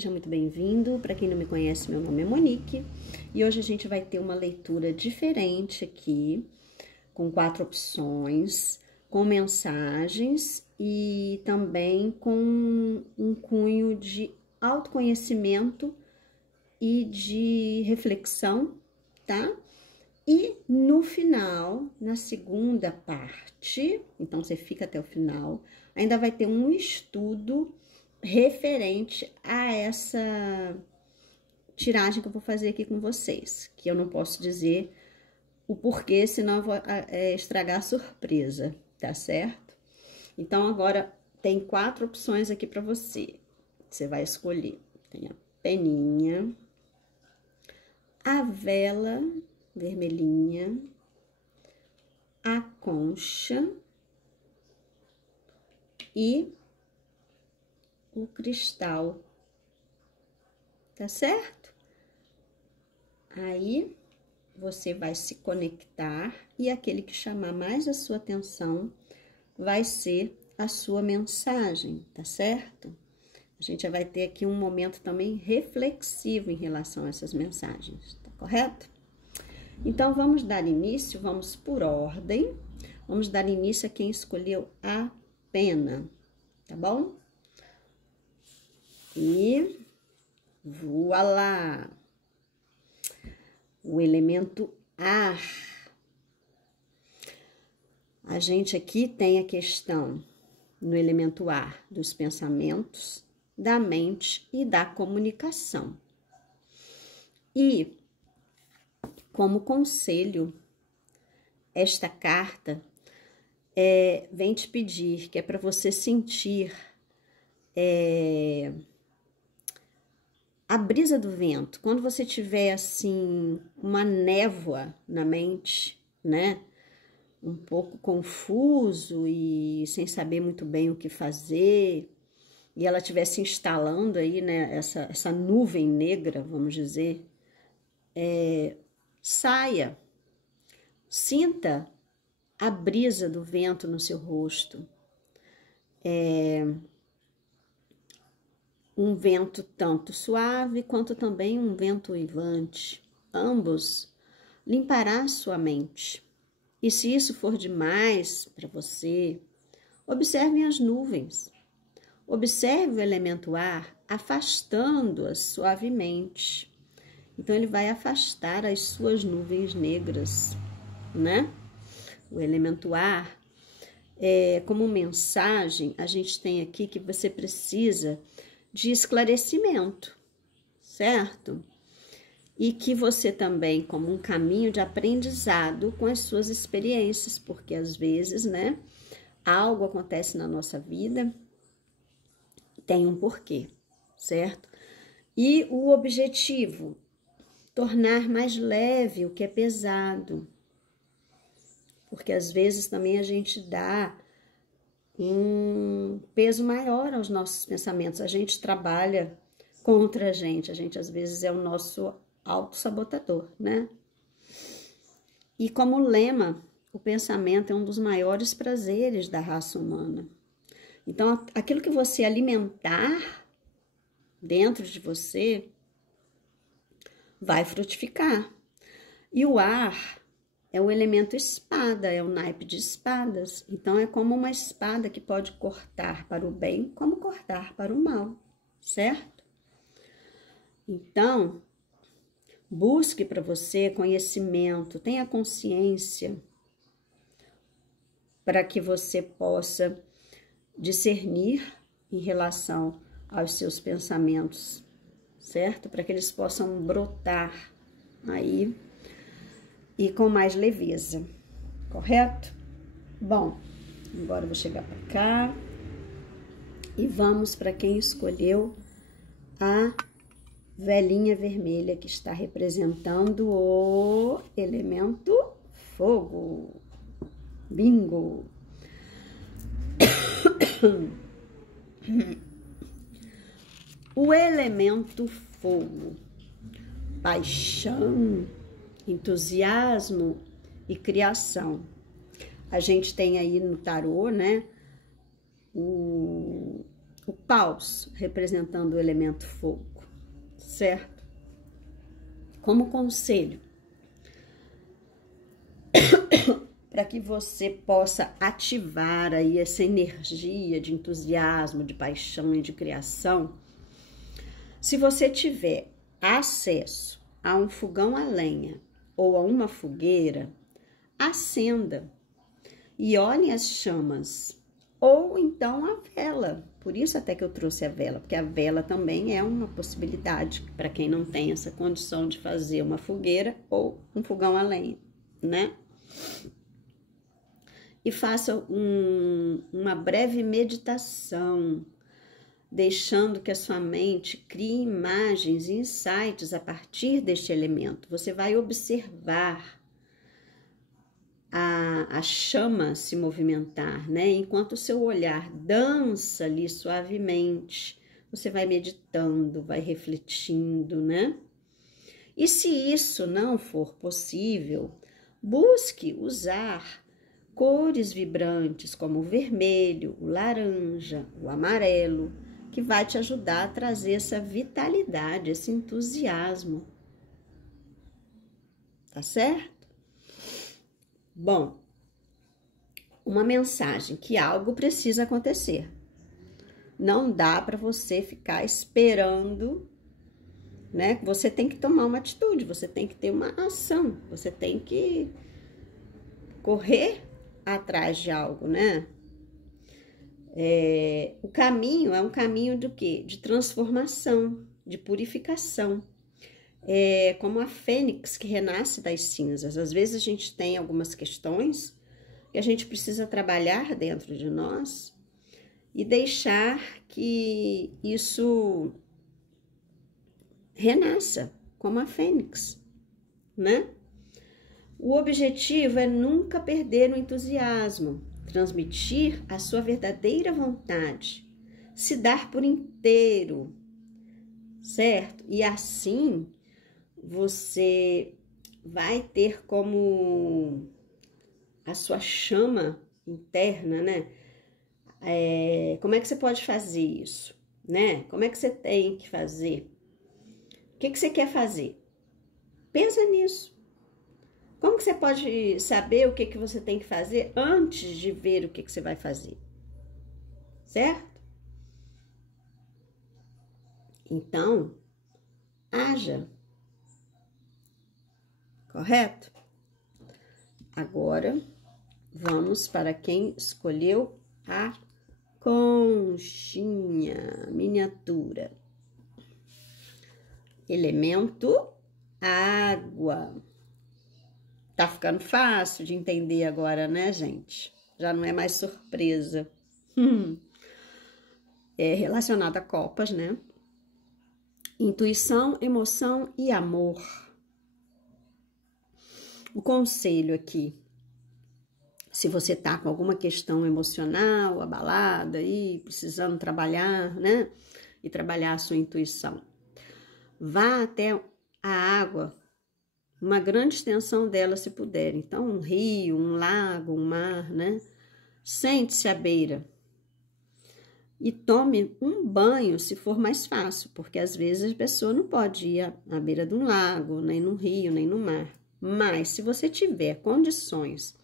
seja muito bem-vindo. Para quem não me conhece, meu nome é Monique e hoje a gente vai ter uma leitura diferente aqui, com 4 opções, com mensagens e também com um cunho de autoconhecimento e de reflexão, tá? E no final, na segunda parte, então você fica até o final, ainda vai ter um estudo referente a essa tiragem que eu vou fazer aqui com vocês, que eu não posso dizer o porquê, senão eu vou estragar a surpresa, tá certo? Então, agora tem 4 opções aqui para você. Você vai escolher. Tem a peninha, a vela vermelhinha, a concha e o cristal, tá certo? Aí, você vai se conectar e aquele que chamar mais a sua atenção vai ser a sua mensagem, tá certo? A gente vai ter aqui um momento também reflexivo em relação a essas mensagens, tá correto? Então, vamos dar início, vamos por ordem, vamos dar início a quem escolheu a pena, tá bom? E voilá! O elemento ar. A gente aqui tem a questão no elemento ar dos pensamentos, da mente e da comunicação. E, como conselho, esta carta vem te pedir que é para você sentir a brisa do vento. Quando você tiver, assim, uma névoa na mente, né? Um pouco confuso e sem saber muito bem o que fazer, e ela estiver se instalando aí, né? Essa nuvem negra, vamos dizer, saia, sinta a brisa do vento no seu rosto. Um vento tanto suave quanto também um vento uivante. Ambos limpará sua mente. E se isso for demais para você, observe as nuvens. Observe o elemento ar afastando-as suavemente. Então, ele vai afastar as suas nuvens negras, né? O elemento ar, como mensagem, a gente tem aqui que você precisa de esclarecimento, certo? E que você também, como um caminho de aprendizado com as suas experiências, porque às vezes, né, algo acontece na nossa vida, tem um porquê, certo? E o objetivo, tornar mais leve o que é pesado, porque às vezes também a gente dá um peso maior aos nossos pensamentos, a gente trabalha contra a gente às vezes é o nosso autossabotador, né? E como lema, o pensamento é um dos maiores prazeres da raça humana. Então, aquilo que você alimentar dentro de você vai frutificar. E o ar é o elemento espada, é o naipe de espadas. Então, é como uma espada que pode cortar para o bem, como cortar para o mal, certo? Então, busque para você conhecimento, tenha consciência para que você possa discernir em relação aos seus pensamentos, certo? Para que eles possam brotar aí e com mais leveza, correto? Bom, agora eu vou chegar para cá e vamos para quem escolheu a velinha vermelha, que está representando o elemento fogo. Bingo! O elemento fogo, paixão, entusiasmo e criação. A gente tem aí no tarô, né, o paus, representando o elemento fogo, certo? Como conselho, para que você possa ativar aí essa energia de entusiasmo, de paixão e de criação, se você tiver acesso a um fogão a lenha ou a uma fogueira, acenda e olhe as chamas, ou então a vela. Por isso até que eu trouxe a vela, porque a vela também é uma possibilidade para quem não tem essa condição de fazer uma fogueira ou um fogão a lenha, né? E faça uma breve meditação, deixando que a sua mente crie imagens e insights a partir deste elemento. Você vai observar a chama se movimentar, né? Enquanto o seu olhar dança ali suavemente, você vai meditando, vai refletindo, né? E se isso não for possível, busque usar cores vibrantes como o vermelho, o laranja, o amarelo, que vai te ajudar a trazer essa vitalidade, esse entusiasmo. Tá certo? Bom, uma mensagem que algo precisa acontecer. Não dá para você ficar esperando, né? Você tem que tomar uma atitude, você tem que ter uma ação, você tem que correr atrás de algo, né? O caminho é um caminho do quê? De transformação, de purificação. É como a fênix que renasce das cinzas. Às vezes a gente tem algumas questões que a gente precisa trabalhar dentro de nós e deixar que isso renasça, como a fênix, né? O objetivo é nunca perder o entusiasmo, transmitir a sua verdadeira vontade, se dar por inteiro, certo? E assim você vai ter como a sua chama interna, né? Como é que você pode fazer isso, né? Como é que você tem que fazer? O que você quer fazer? Pensa nisso. Como que você pode saber o que você tem que fazer antes de ver o que você vai fazer? Certo? Então, haja. Correto? Agora, vamos para quem escolheu a conchinha miniatura. Elemento água. Tá ficando fácil de entender agora, né, gente? Já não é mais surpresa. É relacionado a copas, né? Intuição, emoção e amor. O conselho aqui, se você tá com alguma questão emocional, abalada e precisando trabalhar, né? E trabalhar a sua intuição. Vá até a água, uma grande extensão dela se puder. Então, um rio, um lago, um mar, né? Sente-se à beira e tome um banho se for mais fácil, porque às vezes a pessoa não pode ir à beira de um lago, nem no rio, nem no mar. Mas se você tiver condições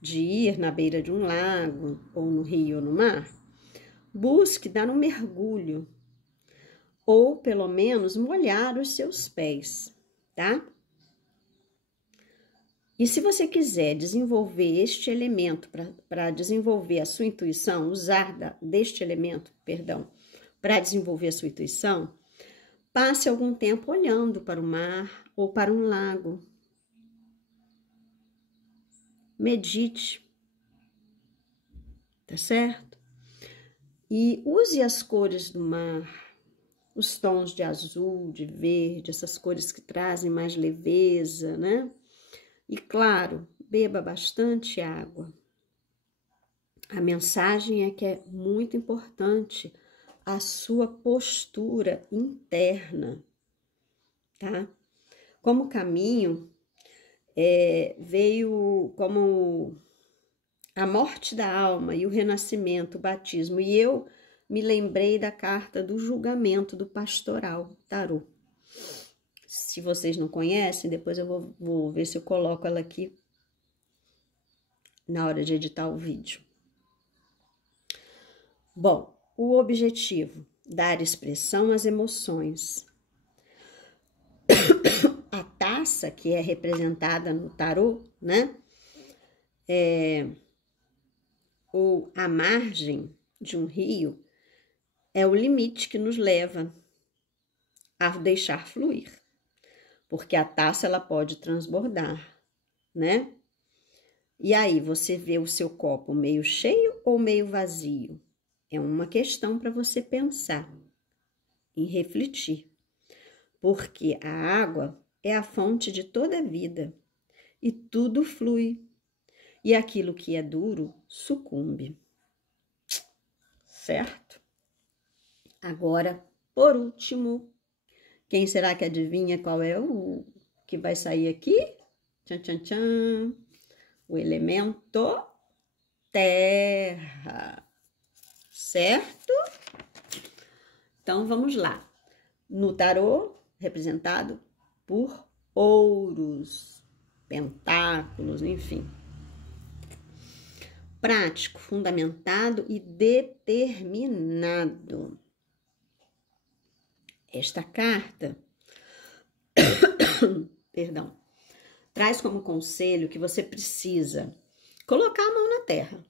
de ir na beira de um lago, ou no rio ou no mar, busque dar um mergulho, ou pelo menos molhar os seus pés, tá? E se você quiser desenvolver este elemento para desenvolver a sua intuição, deste elemento, perdão, para desenvolver a sua intuição, passe algum tempo olhando para o mar ou para um lago. Medite, tá certo? E use as cores do mar, os tons de azul, de verde, essas cores que trazem mais leveza, né? E claro, beba bastante água. A mensagem é que é muito importante a sua postura interna, tá? Como caminho, veio como a morte da alma e o renascimento, o batismo. E eu me lembrei da carta do julgamento do pastoral tarô. Se vocês não conhecem, depois eu vou ver se eu coloco ela aqui na hora de editar o vídeo. Bom, o objetivo: dar expressão às emoções. A taça, que é representada no tarô, né? Ou a margem de um rio, é o limite que nos leva a deixar fluir. Porque a taça, ela pode transbordar, né? E aí, você vê o seu copo meio cheio ou meio vazio? É uma questão para você pensar e refletir. Porque a água é a fonte de toda a vida e tudo flui. E aquilo que é duro sucumbe. Certo? Agora, por último, quem será que adivinha qual é o que vai sair aqui? Tchan, tchan, tchan. O elemento terra. Certo? Então, vamos lá. No tarô, representado por ouros, pentáculos, enfim. Prático, fundamentado e determinado. Esta carta, perdão, traz como conselho que você precisa colocar a mão na terra,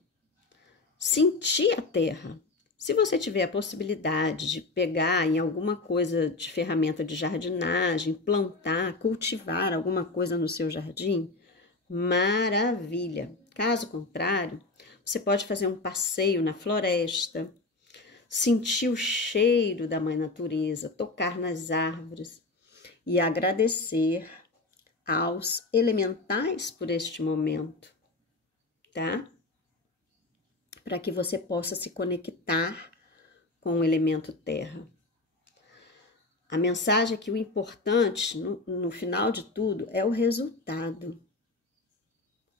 sentir a terra. Se você tiver a possibilidade de pegar em alguma coisa de ferramenta de jardinagem, plantar, cultivar alguma coisa no seu jardim, maravilha. Caso contrário, você pode fazer um passeio na floresta, sentir o cheiro da mãe natureza, tocar nas árvores e agradecer aos elementais por este momento, tá? Para que você possa se conectar com o elemento terra. A mensagem é que o importante, no final de tudo, é o resultado.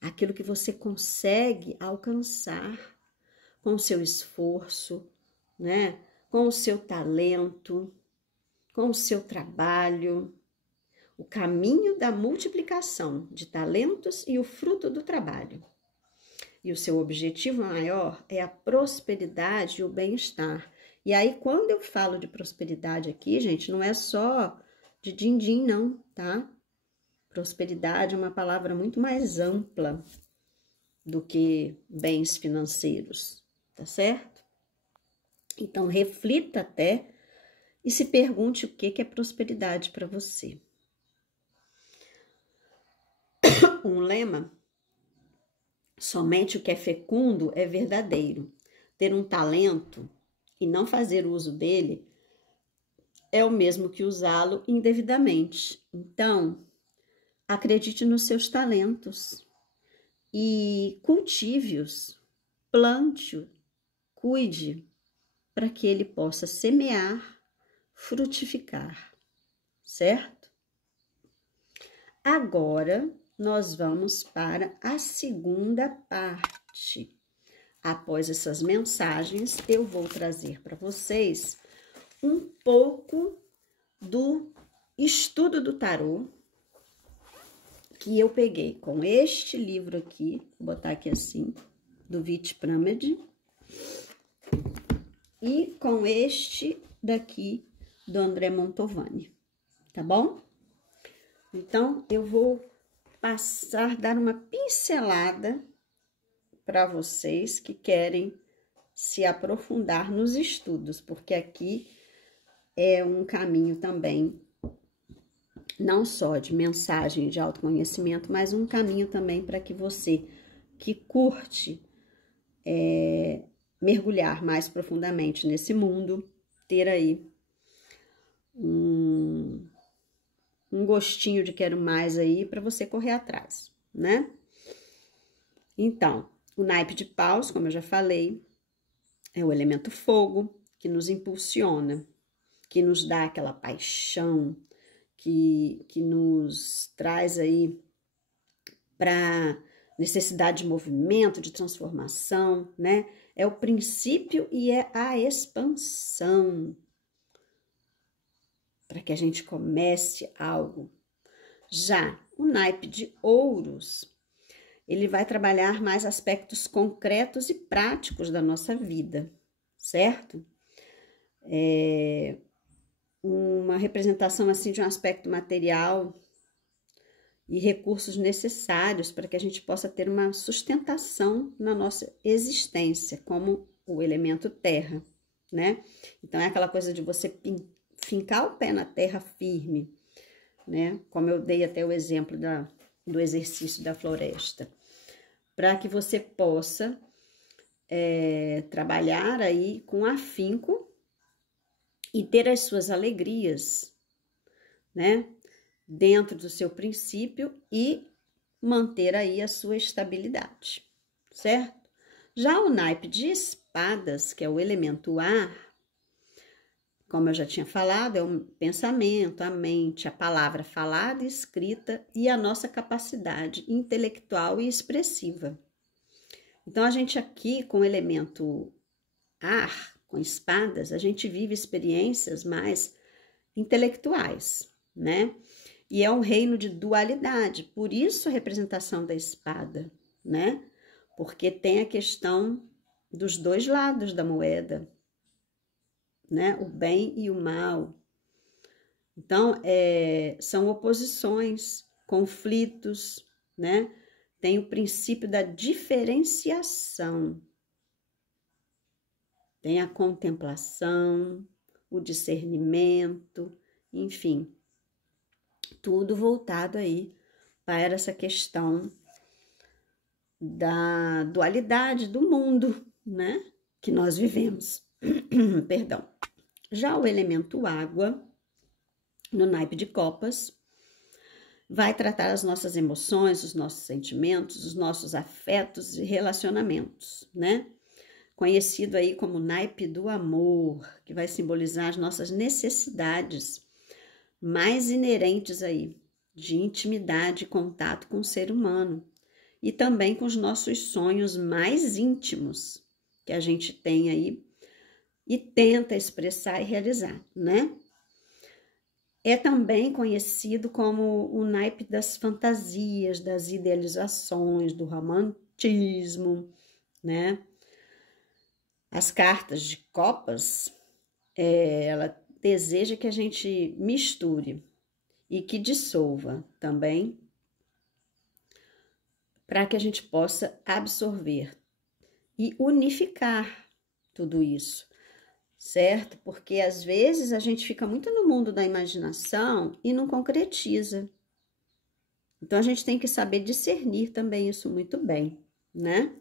Aquilo que você consegue alcançar com o seu esforço, né? Com o seu talento, com o seu trabalho, o caminho da multiplicação de talentos e o fruto do trabalho. E o seu objetivo maior é a prosperidade e o bem-estar. E aí, quando eu falo de prosperidade aqui, gente, não é só de din-din, não, tá? Prosperidade é uma palavra muito mais ampla do que bens financeiros, tá certo? Então, reflita até e se pergunte o que é prosperidade para você. Um lema: somente o que é fecundo é verdadeiro. Ter um talento e não fazer uso dele é o mesmo que usá-lo indevidamente. Então, acredite nos seus talentos e cultive-os, plante-o, cuide, para que ele possa semear, frutificar, certo? Agora, nós vamos para a segunda parte. Após essas mensagens, eu vou trazer para vocês um pouco do estudo do tarô que eu peguei com este livro aqui, vou botar aqui assim, do Vichpramed, e com este daqui do André Montovani, tá bom? Então, eu vou dar uma pincelada para vocês que querem se aprofundar nos estudos, porque aqui é um caminho também, não só de mensagem de autoconhecimento, mas um caminho também para que você que curte mergulhar mais profundamente nesse mundo, ter aí um gostinho de quero mais aí para você correr atrás, né? Então, o naipe de paus, como eu já falei, é o elemento fogo que nos impulsiona, que nos dá aquela paixão, que nos traz aí para necessidade de movimento, de transformação, né? é o princípio e é a expansão, para que a gente comece algo. Já o naipe de ouros, ele vai trabalhar mais aspectos concretos e práticos da nossa vida, certo? Uma representação assim de um aspecto material e recursos necessários para que a gente possa ter uma sustentação na nossa existência, como o elemento terra, né? Então, é aquela coisa de você fincar o pé na terra firme, né? Como eu dei até o exemplo do exercício da floresta, para que você possa trabalhar aí com afinco e ter as suas alegrias, né? Dentro do seu princípio e manter aí a sua estabilidade, certo? Já o naipe de espadas, que é o elemento ar, como eu já tinha falado, é o pensamento, a mente, a palavra falada e escrita e a nossa capacidade intelectual e expressiva. Então, a gente aqui, com o elemento ar, com espadas, a gente vive experiências mais intelectuais, né? E é um reino de dualidade, por isso a representação da espada, né? Porque tem a questão dos dois lados da moeda, né? O bem e o mal. Então, são oposições, conflitos, né? Tem o princípio da diferenciação. Tem a contemplação, o discernimento, enfim. Tudo voltado aí para essa questão da dualidade do mundo, né? Que nós vivemos. Perdão. Já o elemento água, no naipe de copas, vai tratar as nossas emoções, os nossos sentimentos, os nossos afetos e relacionamentos, né? Conhecido aí como naipe do amor, que vai simbolizar as nossas necessidades mais inerentes aí, de intimidade e contato com o ser humano, e também com os nossos sonhos mais íntimos, que a gente tem aí e tenta expressar e realizar, né? É também conhecido como o naipe das fantasias, das idealizações, do romantismo, né? As cartas de copas, ela deseja que a gente misture e que dissolva também, para que a gente possa absorver e unificar tudo isso, certo? Porque às vezes a gente fica muito no mundo da imaginação e não concretiza. Então a gente tem que saber discernir também isso muito bem, né?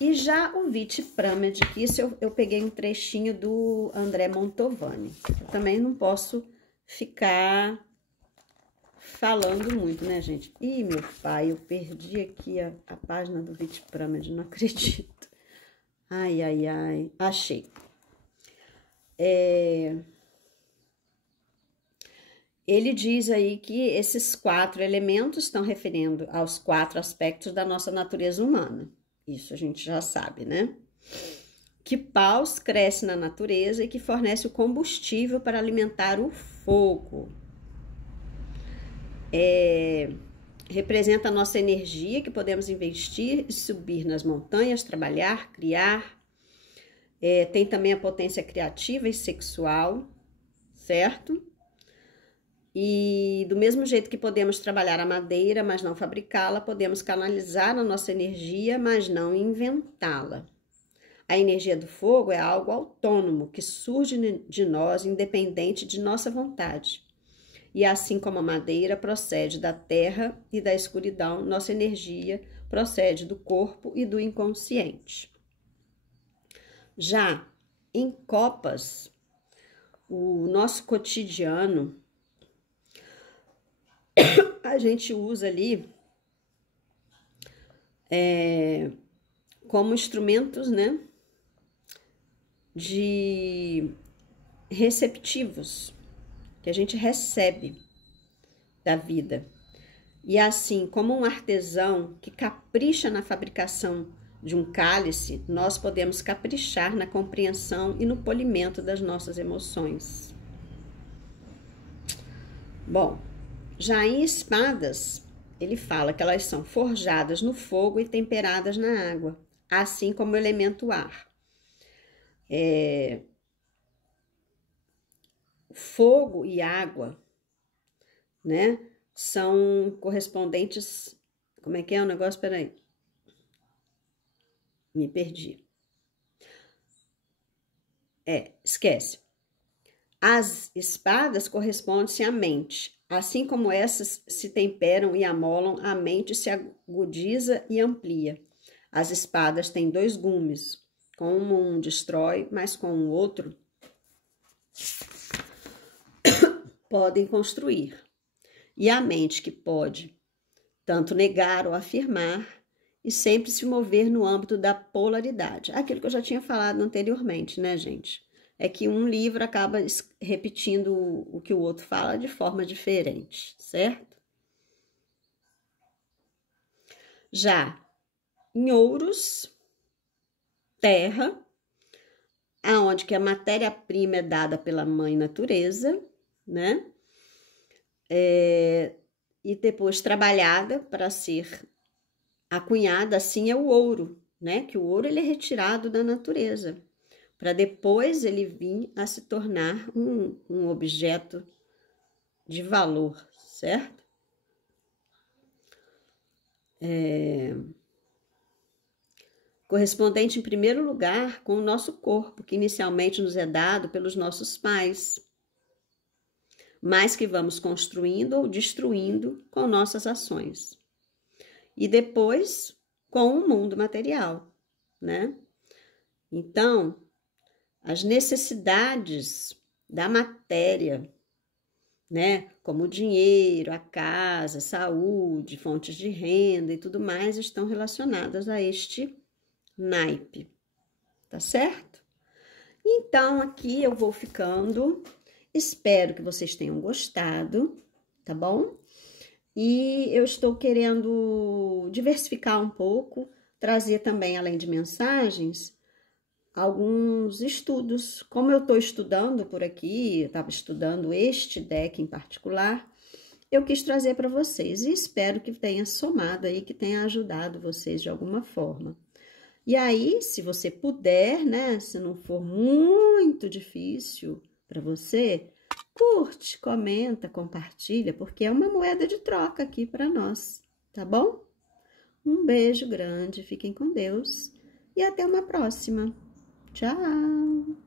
E já o Vityamrita, isso eu peguei um trechinho do André Mantovani. Eu também não posso ficar falando muito, né, gente? Ih, meu pai, eu perdi aqui a página do Vityamrita, não acredito. Ai, ai, ai, achei. Ele diz aí que esses 4 elementos estão referindo aos 4 aspectos da nossa natureza humana. Isso a gente já sabe, né? Que paus cresce na natureza e que fornece o combustível para alimentar o fogo. Representa a nossa energia que podemos investir e subir nas montanhas, trabalhar, criar. Tem também a potência criativa e sexual, certo? E do mesmo jeito que podemos trabalhar a madeira, mas não fabricá-la, podemos canalizar a nossa energia, mas não inventá-la. A energia do fogo é algo autônomo, que surge de nós, independente de nossa vontade. E assim como a madeira procede da terra e da escuridão, nossa energia procede do corpo e do inconsciente. Já em copas, o nosso cotidiano, a gente usa ali como instrumentos, né, de receptivos, que a gente recebe da vida. E assim, como um artesão que capricha na fabricação de um cálice, nós podemos caprichar na compreensão e no polimento das nossas emoções. Bom, já em espadas, ele fala que elas são forjadas no fogo e temperadas na água, assim como o elemento ar. Fogo e água, né, são correspondentes. Como é que é o negócio? Peraí. Me perdi. Esquece. As espadas correspondem-se à mente. Assim como essas se temperam e amolam, a mente se agudiza e amplia. As espadas têm 2 gumes. Com um destrói, mas com o outro podem construir. E a mente que pode tanto negar ou afirmar e sempre se mover no âmbito da polaridade. Aquilo que eu já tinha falado anteriormente, né, gente? É que um livro acaba repetindo o que o outro fala de forma diferente, certo? Já em ouros, terra, aonde que a matéria-prima é dada pela mãe natureza, né? E depois trabalhada para ser acunhada, assim é o ouro, né? Que o ouro ele é retirado da natureza, para depois ele vir a se tornar um objeto de valor, certo? Correspondente, em primeiro lugar, com o nosso corpo, que inicialmente nos é dado pelos nossos pais, mas que vamos construindo ou destruindo com nossas ações. E depois, com o mundo material, né? Então, as necessidades da matéria, né, como o dinheiro, a casa, saúde, fontes de renda e tudo mais, estão relacionadas a este naipe, tá certo? Então, aqui eu vou ficando. Espero que vocês tenham gostado, tá bom? E eu estou querendo diversificar um pouco, trazer também, além de mensagens, alguns estudos. Como eu estou estudando por aqui, eu estava estudando este deck em particular, eu quis trazer para vocês e espero que tenha somado aí, que tenha ajudado vocês de alguma forma. E aí, se você puder, né, se não for muito difícil para você, curte, comenta, compartilha, porque é uma moeda de troca aqui para nós, tá bom? Um beijo grande, fiquem com Deus e até uma próxima. Tchau!